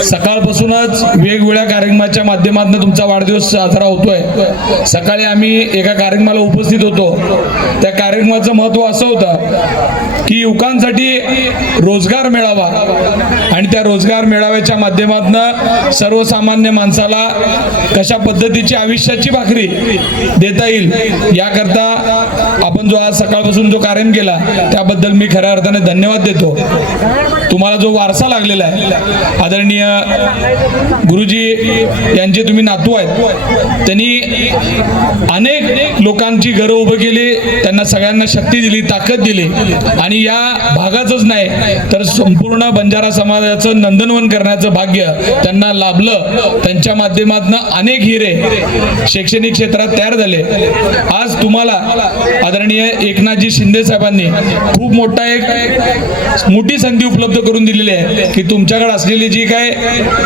सकाळपासूनच वेगवेगळ्या कार्यक्रमाच्या माध्यमातून तुमचा वाढदिवस साजरा होतोय। सकाळी आम्ही एका कार्यक्रमाला उपस्थित होतो। त्या कार्यक्रमाचं महत्त्व असं होतं की युवकांसाठी रोजगार मिळावा आणि त्या रोजगार मेळाव्याच्या माध्यमातून सर्वसामान्य माणसाला कशा पद्धतीची आयुष्याची भाकरी देता येईल याकरता आपण जो आज सकाळपासून जो कार्यक्रम केला त्याबद्दल मी खऱ्या अर्थाने धन्यवाद देतो। तुम्हाला जो वारसा लागलेला आहे, आदरणीय गुरुजी यांचे तुम्ही नातू आहेत, त्यांनी अनेक लोकांची घरं उभं केली, त्यांना सगळ्यांना शक्ती दिली, ताकद दिली आणि या भागाचंच नाही तर संपूर्ण बंजारा समाजाचं नंदनवन करण्याचं भाग्य त्यांना लाभलं। त्यांच्या माध्यमातून अनेक हिरे शैक्षणिक क्षेत्रात तयार झाले। आज तुम्हाला आदरणीय एकनाथजी शिंदे साहेबांनी खूप मोठी संधी उपलब्ध करून दिलेली आहे की तुमच्याकडे असलेली जी काय